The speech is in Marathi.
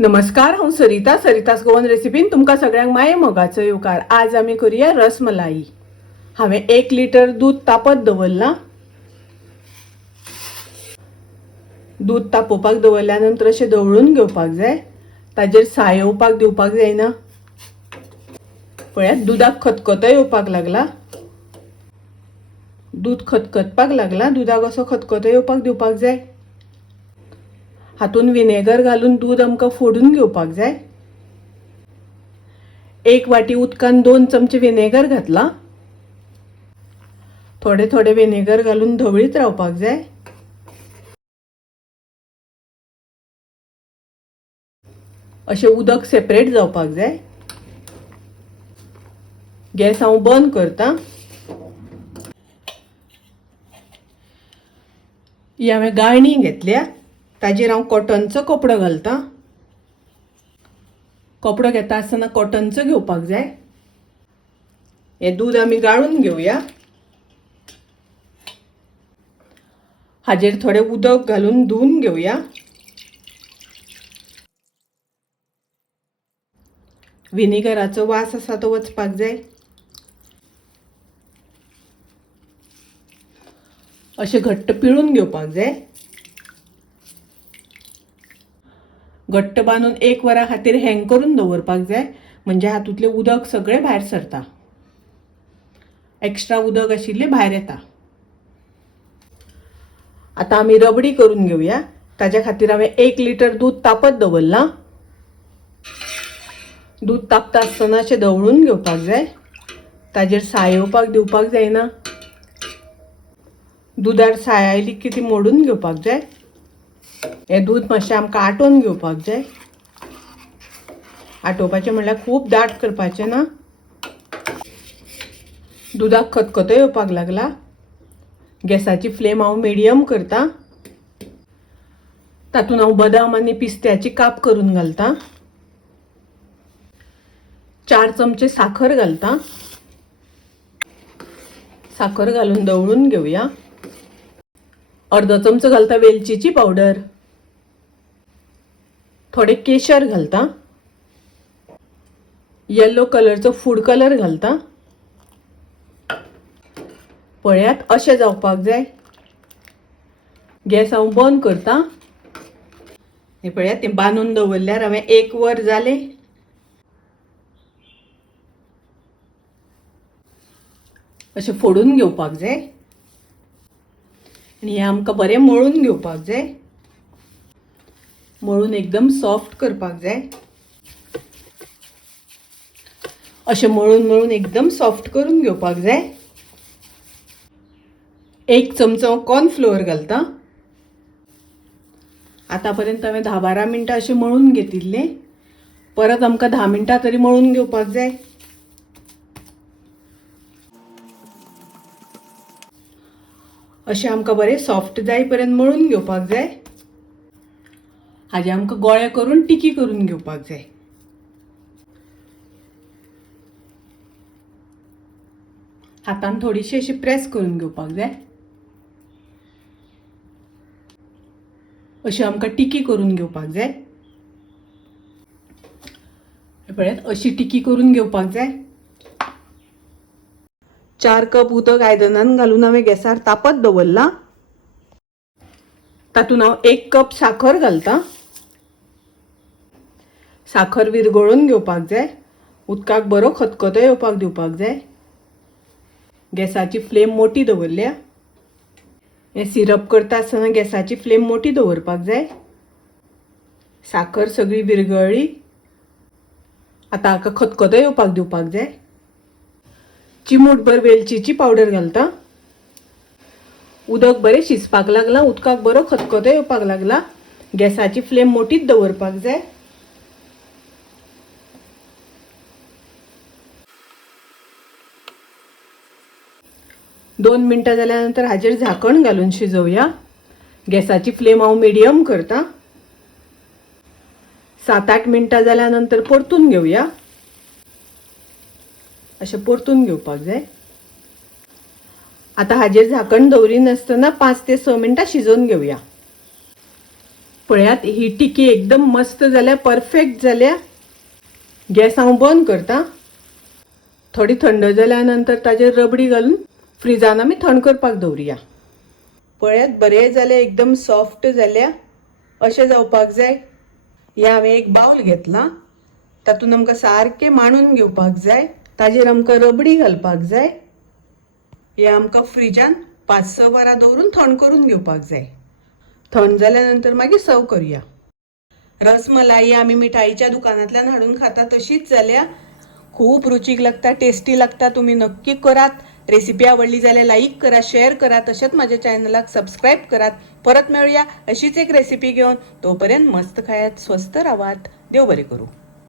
नमस्कार, हांव सरितास गोवन रेसिपीन तुमकां सगळ्यांक माये मोगाचो येवकार। आज आमी करूया रसमलाई। हांवें 1 लिटर दूध तापत दवरलां। दूध तापोवपाक दवरल्या नंतर अशें दवळून घेवपाक जाय। ताजेर साय येवपाक दिवपाक जायना। पळयात दुधाक खतखतो येवपाक लागला। दूध खतखतपाक लागला। दुधाक असो खतखतो येवपाक दिवपाक जाय। हातून विनेगर घालून दूध आमकां फोडून घेवपाक जाय। 1 वाटी उदकान 2 चमचे विनेगर घातला। थोडे थोडे विनेगर घालून धवळीत रावपाक जाय। अशें उदक सेपरेट जावपाक जाय। गॅस हांव बंद करता। ही हांवें गाळणी घेतल्या। ताजेर हांव कॉटनचो कपडो घालता। कपडो घेता आसतना कॉटनचो घेवपाक जाय। हे दूध आमी गाळून घेवया। हाजेर थोडे उदक घालून धुवन घेवया। विनेगराचो वास आसा तो वचपाक जाय। अशें घट्ट पिळून घेवपाक जाय। घट्ट बांदून 1 वरा खातीर हँग करून दवरपाक जाय, म्हणजे हातूंतले उदक सगळें भायर सरता। एक्स्ट्रा उदक आशिल्लें भायर येता। आतां आमी रबडी करून घेवया। ताज्या खातीर हांवें 1 लिटर दूध तापत दवरलां। दूध तापता आसतना अशें धवळून घेवपाक जाय। ताजेर साय येवपाक दिवपाक जायना। दुधार साय आयली की ती मोडून घेवपाक जाय। हे दूध मातशें आमकां आटोवन घेवपाक जाय। आटोवपाचें म्हणल्यार खूब दाट करपाचें ना। दुधाक खतखतो येवपाक लागला। गॅसाची फ्लेम हांव मिडियम करता। तातूंत हांव बदाम आनी पिस्त्याची काप करून घालता। 4 चमचे साखर घालता। साखर घालून दवळून घेवया। अर्धो चमचो घालता वेलचीची पावडर। थोडे केशर घालता। येलो कलरचो फूड कलर घालता। पळयात अशें जावपाक जाय। गॅस हांव बंद करता। हे पळयात तें बांदून दवरल्यार हांवें 1 वर जालें। अशें फोडून घेवपाक जाय आनी हें आमकां बरें मळून घेवपाक जाय। मळून एकदम सॉफ्ट करपाक जाय। अशें मळून एकदम सॉफ्ट करून घेवपाक जाय। 1 चमचो कॉर्नफ्लोअर घालता। आतापर्यंत हांवें 10-12 मिनटां अशें मळून घेतिल्लें। परत आमकां 10 मिनटां तरी मळून घेवपाक जाय। अशें आमकां बरें सॉफ्ट जाय पर्यंत मळून घेवपाक जाय। हाजे आमकां गोळे करून टिकी करून घेवपाक जाय। हातान थोडीशी अशी प्रेस करून घेवपाक जाय। अशी आमकां टिकी करून घेवपाक जाय। पळयात अशी टिकी करून घेवपाक जाय। 4 कप उदक आयदनान घालून हांवें गॅसार तापत दवरलां। तातूंत हांव 1 कप साखर घालता। साखर विरगळून घेवपाक जाय। उदकाक बरो खतखतो येवपाक दिवपाक जाय। गॅसाची फ्लेम मोठी दवरल्या। हे सिरप करता आसतना गॅसाची फ्लेम मोठी दवरपाक जाय। साखर सगळी विरगळ्ळी। आतां हाका खतखतो येवपाक दिवपाक जाय। चिमूटभर वेलचीची पावडर घालता। उदक बरें शिजपाक लागलां। उदकाक बरो खतखतो येवपाक लागला। गॅसाची फ्लेम मोठीच दवरपाक जाय। दोन मिनटां जाल्यानंतर हाजेर झाकण घालून शिजोवया। गॅसाची फ्लेम हांव मिडियम करता। 7-8 मिनटां जाल्यानंतर परतून घेवया। अशें परतून घेवपाक जाय। आता हाजेर झाकण दवरिनासतना 5 ते 6 मिनटां शिजोवन घेवया। पळयात ही टिकी एकदम मस्त जाल्या, परफेक्ट जाल्या. गॅस हांव बंद करता. थोडी थंड जाल्या नंतर ताजेर रबडी घालून फ्रिजान आमी थंड करपाक दवरुया. पळयात बरें जालें, एकदम सॉफ्ट जाल्या. अशें जावपाक जाय. हे हांवें एक बाउल घेतला. तातूंत आमकां सारकें मांडून घेवपाक जाय. ताजेर आमकां रबडी घालपाक जाय. हे आमकां फ्रिजान 5-6 वरां दवरून थंड करून घेवपाक जाय. थंड जाल्या नंतर मागीर सर्व करुया. रसमलाई आमी मिठाईच्या दुकानांतल्यान हाडून खाता तशीच जाल्या. खूब रुचीक लागता, टेस्टी लागता. तुम्ही नक्की करात. रेसिपी आवडली जाल्यार लाईक करा, शेअर करा. तशेंच माझ्या चॅनलाक सबस्क्राईब करात. परत मेळूया अशीच एक रेसिपी घेऊन. तोपर्यंत मस्त खायात, स्वस्त रावात. देव बरें करू.